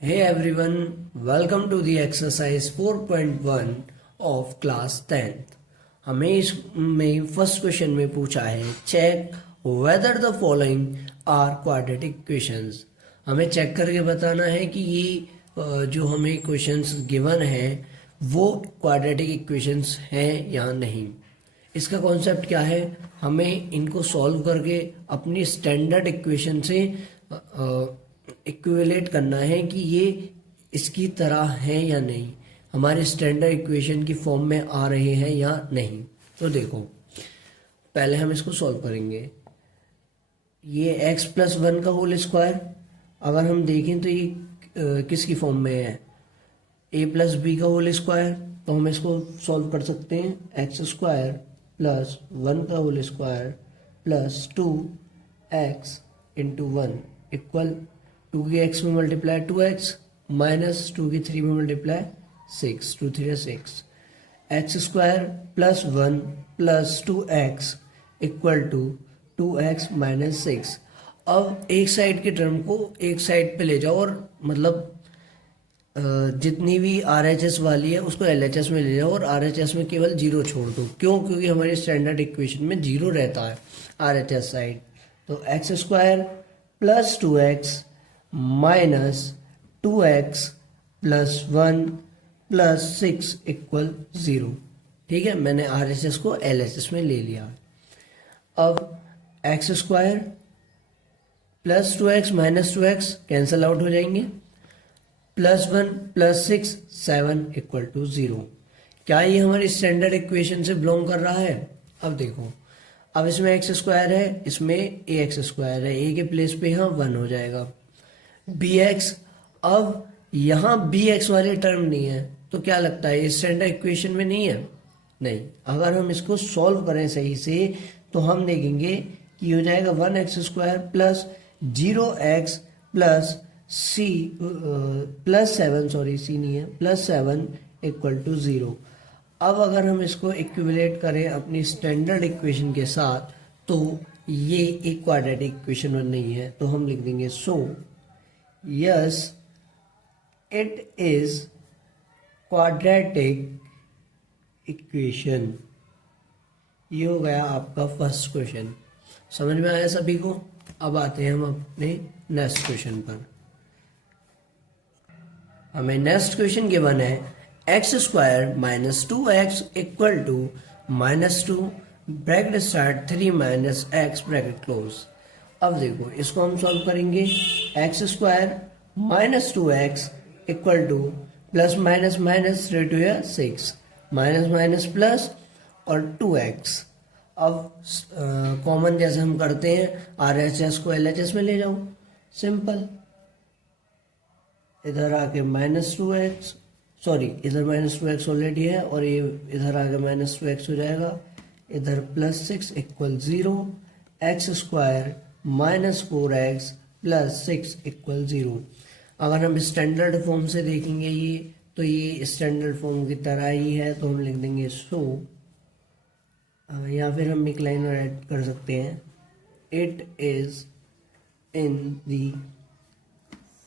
Hey everyone, welcome to the exercise 4.1 of class 10th। हमें इसमें first question में पूछा है check whether the following are quadratic equations. हमें चेक करके बताना है कि ये जो हमें क्वेश्चंस गिवन है वो क्वाड्रेटिक इक्वेशंस हैं या नहीं। इसका कॉन्सेप्ट क्या है, हमें इनको सॉल्व करके अपनी स्टैंडर्ड इक्वेशन से इक्विवेलेट करना है कि ये इसकी तरह है या नहीं, हमारे स्टैंडर्ड इक्वेशन की फॉर्म में आ रहे हैं या नहीं। तो देखो, पहले हम इसको सॉल्व करेंगे। ये x+1 का होल स्क्वायर अगर हम देखें तो ये किसकी फॉर्म में है, a+b का होल स्क्वायर। तो हम इसको सॉल्व कर सकते हैं x² + 1 का whole square plus 2x × 1 equal 2 की x में मल्टीप्लाई 2x माइनस 2 की 3 में multiply 6, 2 3 6, x² + 1 + 2x equal to 2x - 6। अब एक साइड के टर्म को एक साइड पे ले जाओ और मतलब जितनी भी RHS वाली है उसको LHS में ले जाओ और RHS में केवल 0 छोड़ दो। क्यों? क्योंकि हमारे स्टैंडर्ड इक्वेशन में 0 रहता है RHS साइड। तो x² + 2x minus 2x + 1 + 6 equal 0। ठीक है, मैंने RHS को LHS में ले लिया। अब x² + 2x minus 2x cancel out हो जाएंगे, +1 + 6 7 इक्वल टू 0। क्या ये हमारी स्टैंडर्ड इक्वेशन से बिलोंग कर रहा है? अब देखो, अब इसमें x² है, इसमें ax² है, a के प्लेस पे यहाँ 1 हो जाएगा। bx, अब यहाँ bx वाली टर्म नहीं है तो क्या लगता है ये स्टैंडर्ड इक्वेशन में नहीं है? नहीं। अगर हम इसको सॉल्व करें सही से तो हम देखेंगे कि हो जाएगा 1x² + 0x + c +7, sorry c नहीं है, +7 इक्वल टू 0। अब अगर हम इसको इक्विवेलेट करें अपनी स्टैंडर्ड इक्वेशन के साथ तो ये एक क्वाड्रेटिक इक्वेशन नहीं है। तो हम लिख देंगे so yes it is quadratic equation. ये हो गया आपका फर्स्ट क्वेश्चन। समझ में आया सभी को? अब आते हैं हम अपने नेक्स्ट क्वेश्चन पर। हमें नेक्स्ट क्वेश्चन गिवन है x² - 2x equal to -2 bracket start 3 - x bracket close. अब देखो, इसको हम सॉल्व करेंगे। x² - 2x equal to plus minus minus 3 2 6 minus minus plus और 2x। अब कॉमन जैसे हम करते हैं, RHS को LHS में ले जाओ, सिंपल। इधर आके -2x, सॉरी इधर -2x ऑलरेडी है और ये इधर आके -2x हो जाएगा। इधर +6 इक्वल 0, x² - 4x + 6 इक्वल 0। अगर हम स्टैंडर्ड फॉर्म से देखेंगे ये तो ये स्टैंडर्ड फॉर्म की तरह ही है। तो हम लिख देंगे सो, या फिर हम एक लाइन और ऐड कर सकते हैं, it is in the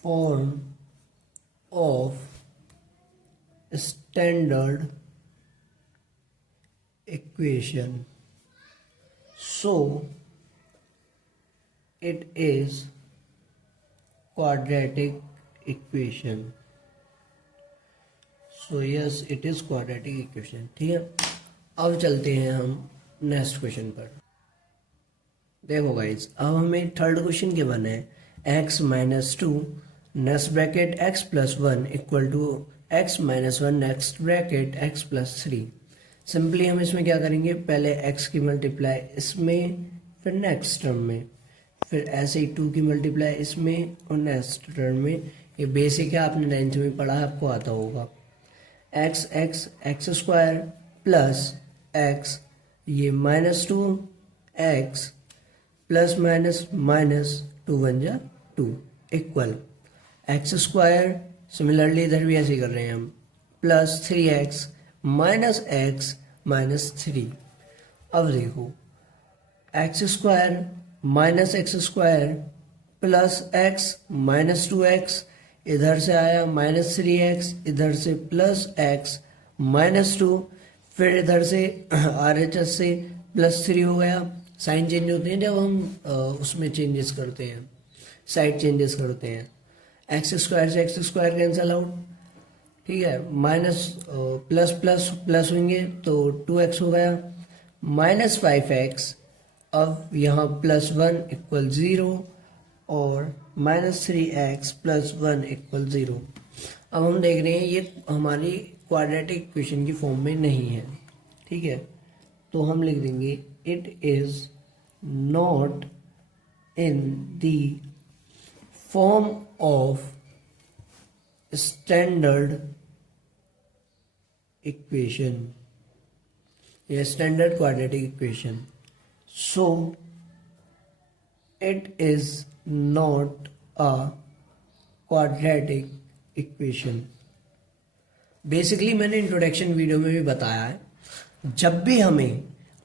form of standard equation, so it is quadratic equation. So yes it is quadratic equation. ठीक है, अब चलते हैं हम नेक्स्ट क्वेश्चन पर। देखो गाइज, अब हमें थर्ड क्वेश्चन गिवन है x - 2 next bracket x + 1 equal to x - 1 next bracket x + 3। Simply हम इसमें क्या करेंगे, पहले x की मल्टीप्लाई इसमें, फिर नेक्स्ट टर्म में, फिर ऐसे ही 2 की मल्टीप्लाई इसमें और नेक्स्ट टर्म में। ये बेसिक है, आपने 9th में पढ़ा है, आपको आता होगा। x x² प्लस x, ये -2x प्लस माइनस माइनस 2 1 जा 2 इक्वल x², सिमिलरली इधर भी ऐसे कर रहे हैं हम, plus 3x minus x minus 3। अब देखो, x² - x² plus x - 2x इधर से आया -3x, इधर से +x -2, फिर इधर से RHS से +3 हो गया। साइन चेंज होते हैं जब हम उसमें चेंजेस करते हैं, साइड चेंजेस करते हैं। एक्स स्क्वायर से एक्स स्क्वायर कैंसल आउट, ठीक है। माइनस प्लस प्लस प्लस होंगे तो 2x हो गया, -5x, अब यहाँ +1 = 0 और -3x + 1 = 0। अब हम देख रहे हैं ये हमारी क्वाड्रेटिक इक्वेशन की फॉर्म में नहीं है, ठीक है। तो हम लिख देंगे it is not in the form of standard equation या standard quadratic equation, so it is not a quadratic equation. Basically मैंने इंट्रोडक्शन वीडियो में भी बताया है, जब भी हमें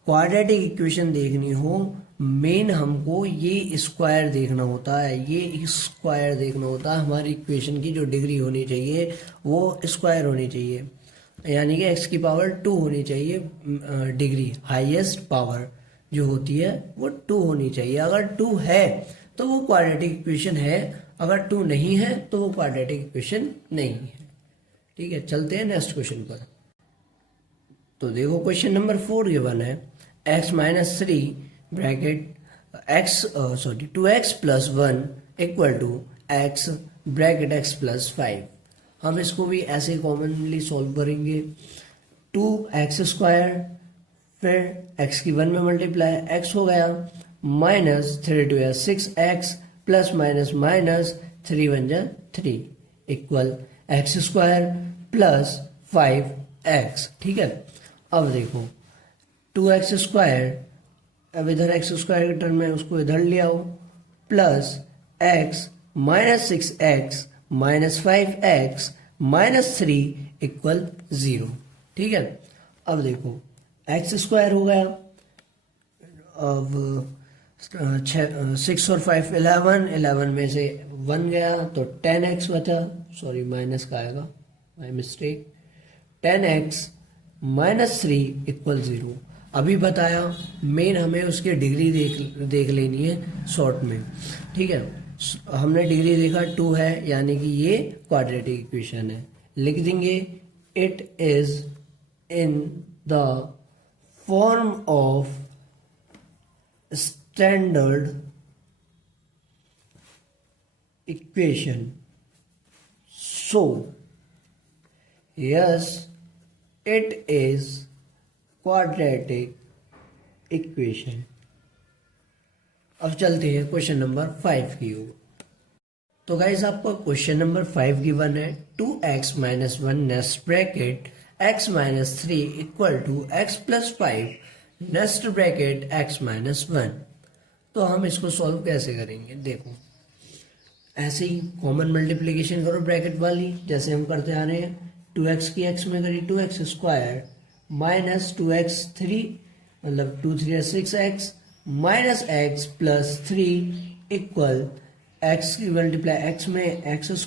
क्वाड्रेटिक इक्वेशन देखनी हो मेन हमको ये स्क्वायर देखना होता है, ये स्क्वायर देखना होता है। हमारी इक्वेशन की जो डिग्री होनी चाहिए वो स्क्वायर होनी चाहिए, यानी कि x की पावर 2 होनी चाहिए। डिग्री हाईएस्ट पावर जो होती है वो 2 होनी चाहिए। अगर 2 है तो वो क्वाड्रेटिक इक्वेशन है, अगर 2 नहीं है तो वो क्वाड्रेटिक इक्वेशन नहीं है, ठीक है। चलते हैं नेक्स्ट क्वेश्चन पर। तो देखो क्वेश्चन नंबर 4 गिवन है x - 3 bracket x 2x + 1 = x bracket x + 5। हम इसको भी ऐसे कॉमनली सॉल्व करेंगे। 2x², फिर x की 1 में मल्टीप्लाई, x हो गया -3 2 6x plus minus minus 3 1 3 equal x² + 5x, ठीक है। अब देखो 2x², अब इधर x² के टर्म में उसको इधर ले आओ, प्लस x -6x -5x -3 = 0, ठीक है। अब देखो x² हो गया, अब 6 और 5 11 में से 1 गया तो 10x बचा, सॉरी माइनस का आएगा, माय मिस्टेक। 10x -3 = 0। अभी बताया मेन हमें उसकी डिग्री देख लेनी है शॉर्ट में, ठीक है। हमने डिग्री देखा 2 है, यानी कि ये क्वाड्रेटिक इक्वेशन है। लिख देंगे it is in the form of standard equation, so yes it is quadratic equation. अब चलते हैं क्वेश्चन नंबर 5 की ओर। तो गाइस आपका क्वेश्चन नंबर 5 गिवन है 2x - 1 next bracket x - 3 = x + 5 next bracket x - 1। तो हम इसको सॉल्व कैसे करेंगे, देखो ऐसे ही कॉमन मल्टीप्लिकेशन करो ब्रैकेट वाली, जैसे हम करते आ रहे हैं। 2x की x में करी 2x² -2x3 मतलब 2 3 6x -x + 3 = x की मल्टीप्लाई x में x²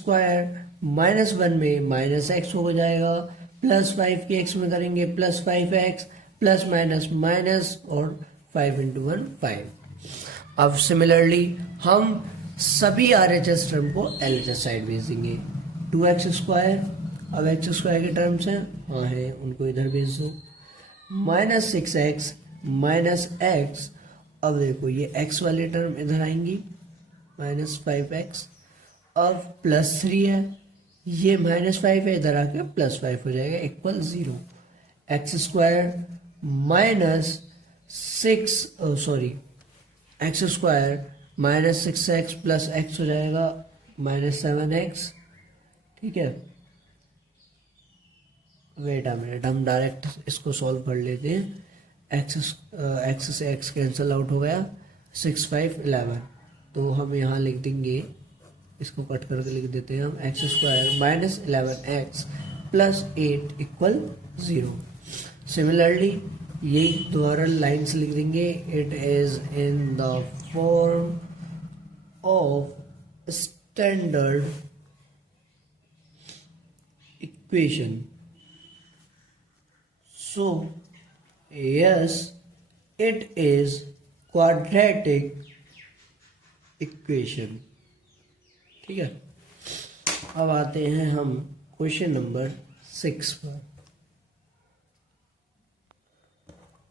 -1 में -x हो जाएगा, प्लस 5 की x में करेंगे plus 5x plus minus minus और 5 × 1 5। अब सिमिलरली हम सभी RHS टर्म को LHS साइड भेज देंगे। 2x², अब x² के टर्म्स हैं, हाँ है, उनको इधर भेज दो। -6x -x, अब देखो ये x वाले टर्म इधर आएंगी, -5x, अब +3 है, ये -5 है, इधर आके +5 हो जाएगा = 0। x² -6x + x हो जाएगा -7x, ठीक है। वेट अ मिनट, हम डायरेक्ट इसको सॉल्व कर लेते हैं। x से x कैंसिल आउट हो गया, 6 5 11, तो हम यहाँ लिख देंगे, इसको कट करके लिख देते हैं हम, x² -11x + 8 = 0। सिमिलरली ये दोबारा लाइन्स लिख देंगे, it is in the form of standard equation. So yes, it is quadratic equation. ठीक है, अब आते हैं हम क्वेश्चन नंबर 6 पर.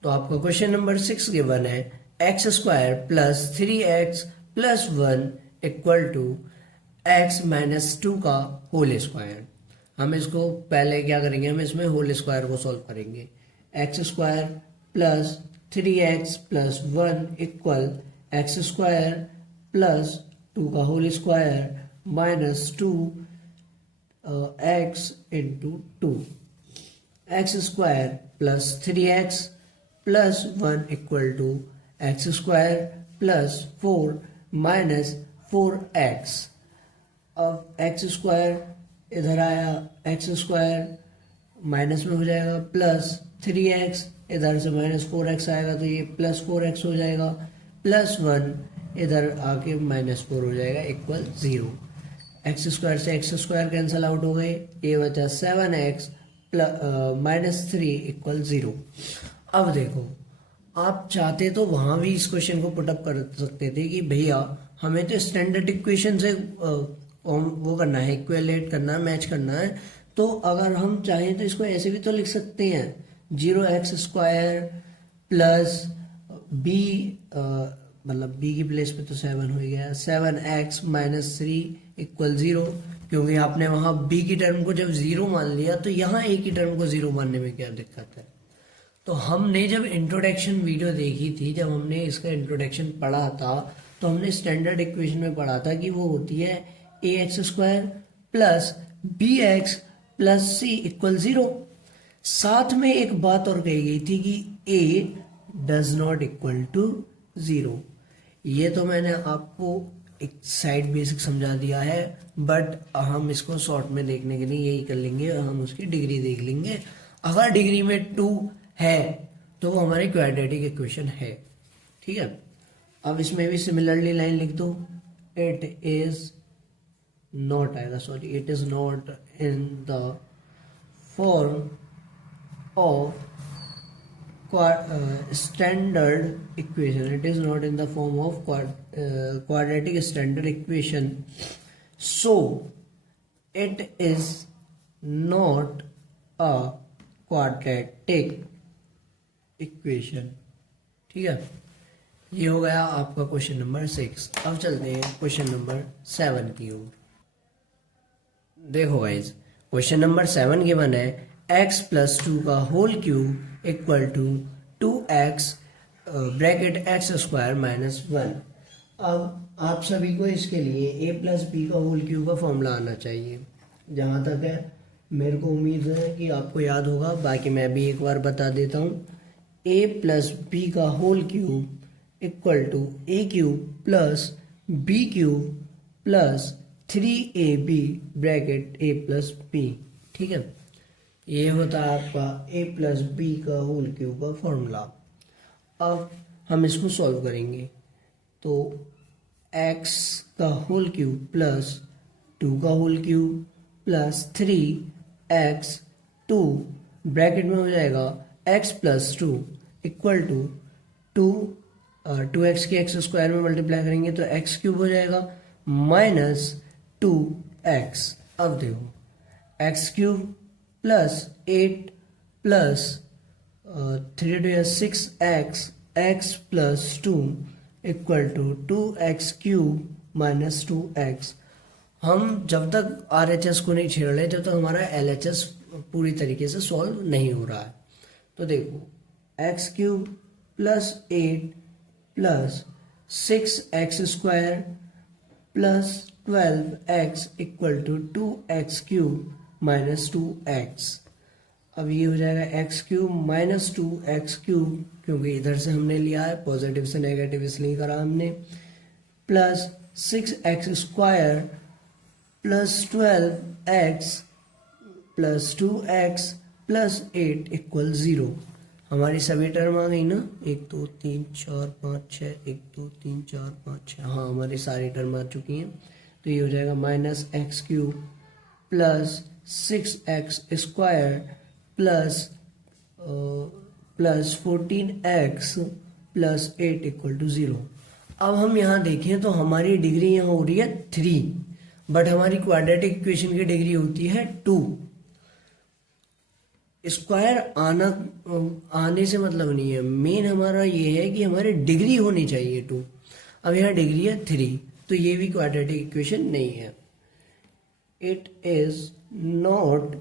तो आपका क्वेश्चन नंबर 6 गिवन है x square plus 3x plus 1 equal to x minus 2 का होल स्क्वायर. हम इसको पहले क्या करेंगे, हम इसमें होल स्क्वायर को सॉल्व करेंगे. X square plus 3x plus 1 equal x square plus 2 का whole square minus 2 x into 2. X square plus 3x plus 1 equal to x square plus 4 minus 4x. अब एक्स स्क्वायर इधर आया, x square minus में हो जाएगा plus 3x, इधर से minus 4x आएगा तो ये प्लस 4x हो जाएगा, प्लस 1 इधर आके माइनस 4 हो जाएगा इक्वल 0. एक्स स्क्वायर से एक्स स्क्वायर कैंसिल आउट हो गए, ये बचा 7x माइनस 3 इक्वल 0. अब देखो, आप चाहते तो वहां भी इस क्वेश्चन को पुटअप कर सकते थे कि भैया हमें तो स्टैंडर्ड इक्वेशन से वो करना है, इक्वेलेट करना है, मैच करना है. तो अगर हम चाहें तो इसको ऐसे भी तो लिख सकते हैं, 0x स्क्वायर प्लस बी, मतलब बी की प्लेस पे तो 7 हो गया, 7x माइनस 3 इक्वल 0. क्योंकि आपने वहां b की टर्म को जब 0 मान लिया तो यहाँ a की टर्म को 0 मानने में क्या दिक्कत है. तो हमने जब इंट्रोडक्शन वीडियो देखी थी, जब हमने इसका इंट्रोडक्शन पढ़ा था, तो हमने स्टैंडर्ड इक्वेशन में पढ़ा था कि वो होती है ax square plus bx plus c equal 0. साथ में एक बात और कही गई थी कि a does not equal to 0. ये तो मैंने आपको एक साइड बेसिक समझा दिया है, बट हम इसको शॉर्ट में देखने के लिए यही कर लेंगे, हम उसकी डिग्री देख लेंगे. अगर डिग्री में 2 है तो वो हमारी क्वाड्रेटिक इक्वेशन है. ठीक है, अब इसमें भी सिमिलरली लाइन लिख दो, इट इज नॉट आएगा, sorry, it is not in the form of standard equation. It is not in the form of quadratic standard equation, so it is not a quadratic equation. ठीक है, ये हो गया आपका question number 6. अब चलते हैं क्वेश्चन नंबर 7 की ओर. देखो गाइज, क्वेश्चन नंबर 7 गिवन है x प्लस 2 का whole cube equal to 2x bracket x square minus 1. अब आप सभी को इसके लिए a प्लस बी का होल क्यूब का फॉर्मूला आना चाहिए. जहाँ तक है मेरे को उम्मीद है कि आपको याद होगा, बाकी मैं भी एक बार बता देता हूँ. a प्लस बी का whole cube equal to a cube plus b cube plus 3ab bracket a plus b. ठीक है, ये होता है आपका a प्लस बी का होल क्यूब का फॉर्मूला. अब हम इसको सॉल्व करेंगे तो x का होल क्यूब प्लस 2 का whole cube plus 3x 2 bracket में हो जाएगा x plus 2 equal to 2x के एक्स स्क्वायर में मल्टीप्लाई करेंगे तो x क्यूब हो जाएगा माइनस 2x. अब देखो, x cube plus 8 plus 3 to 6x x plus 2 equal to 2x cube minus 2x. हम जब तक RHS को नहीं छेड़ रहे, जब तक हमारा LHS पूरी तरीके से सॉल्व नहीं हो रहा है. तो देखो, x cube plus 8 plus 6x square plus 12x equal to 2x cube minus 2x. अब ये हो जाएगा x cube minus 2x cube, क्योंकि इधर से हमने लिया है, पॉजिटिव से नेगेटिव इसलिए करा हमने, plus 6x square plus 12x plus 2x plus 8 equal 0. हमारी सभी टर्म आ गई ना, 1 2 3 4 5 6, 1 2 3 4 5 6, हाँ हमारी सारी टर्म आ चुकी हैं. तो ये हो जाएगा minus x cube plus 6x square plus 14x plus 8 equal to 0। अब हम यहाँ देखें तो हमारी डिग्री यहाँ हो रही है 3, बट हमारी क्वाड्रेटिक इक्वेशन की डिग्री होती है 2। स्क्वायर आने से मतलब नहीं है, मेन हमारा ये है कि हमारी डिग्री होनी चाहिए 2। अब यहाँ डिग्री है 3, तो ये भी क्वाड्रेटिक इक्वेशन नहीं है। It is not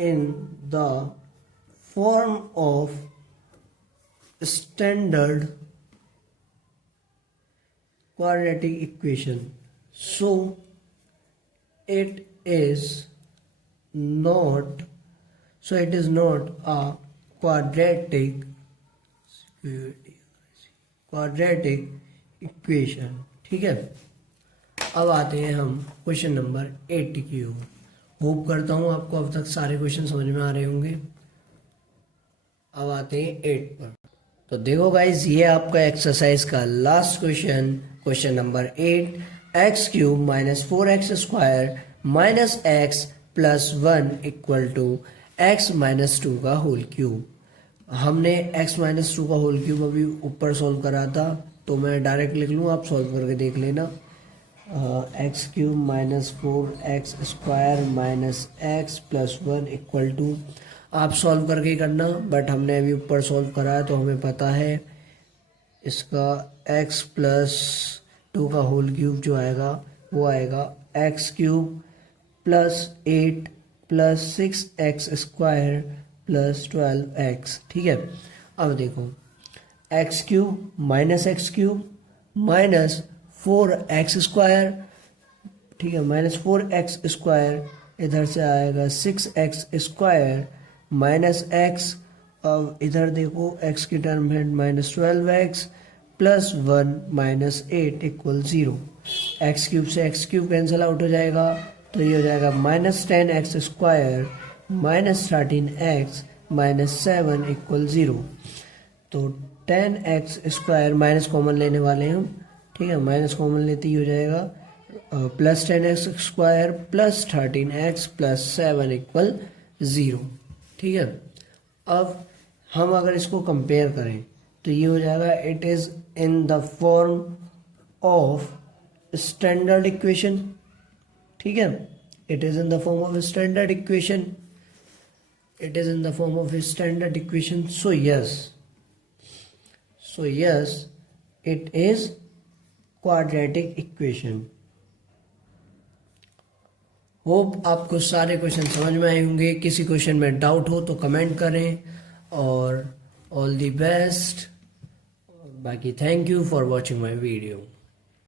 in the form of standard quadratic equation, so it is not a quadratic equation। ठीक है, अब आते हैं हम क्वेश्चन नंबर 8 की ओर। होप करता हूं आपको अब तक सारे क्वेश्चन समझ में आ रहे होंगे। अब आते हैं 8 पर। तो देखो गाइज, ये आपका एक्सरसाइज का last question, question number 8, x cube minus 4x square minus x plus 1 equal to x minus 2 का होल क्यूब। हमने x माइनस 2 का होल क्यूब अभी ऊपर सॉल्व करा था, तो मैं डायरेक्ट लिख लूँ, आप सॉल्व करके देख लेना। X cube minus 4x square minus x plus 1 equal to, आप सॉल्व करके करना, बट हमने अभी ऊपर सॉल्व करा है तो हमें पता है इसका x प्लस 2 का होल क्यूब जो आएगा वो आएगा x cube plus 8 plus 6x square plus 12x। ठीक है, अब देखो x cube minus 4x square, ठीक है, माइनस 4x स्क्वायर, इधर से आएगा 6x स्क्वायर माइनस x। अब इधर देखो x की टर्म है minus 12x plus 1 minus 8 equal 0। X cube से एक्स क्यूब कैंसिल आउट हो जाएगा, तो ये हो जाएगा minus 10x square minus 13x minus 7 equal 0। तो 10x स्क्वायर माइनस कॉमन लेने वाले हैं हम, ठीक है, माइनस कॉमन लेते ही हो जाएगा plus 10x square plus 13x plus 7 equal 0। ठीक है, अब हम अगर इसको कंपेयर करें तो ये हो जाएगा it is in the form of standard equation. ठीक है, it is in the form of standard equation, it is in the form of standard equation. So yes it is quadratic equation. Hope आपको सारे question समझ में आए होंगे। किसी question में डाउट हो तो कमेंट करें, और ऑल द बेस्ट। बाकी thank you for watching my video.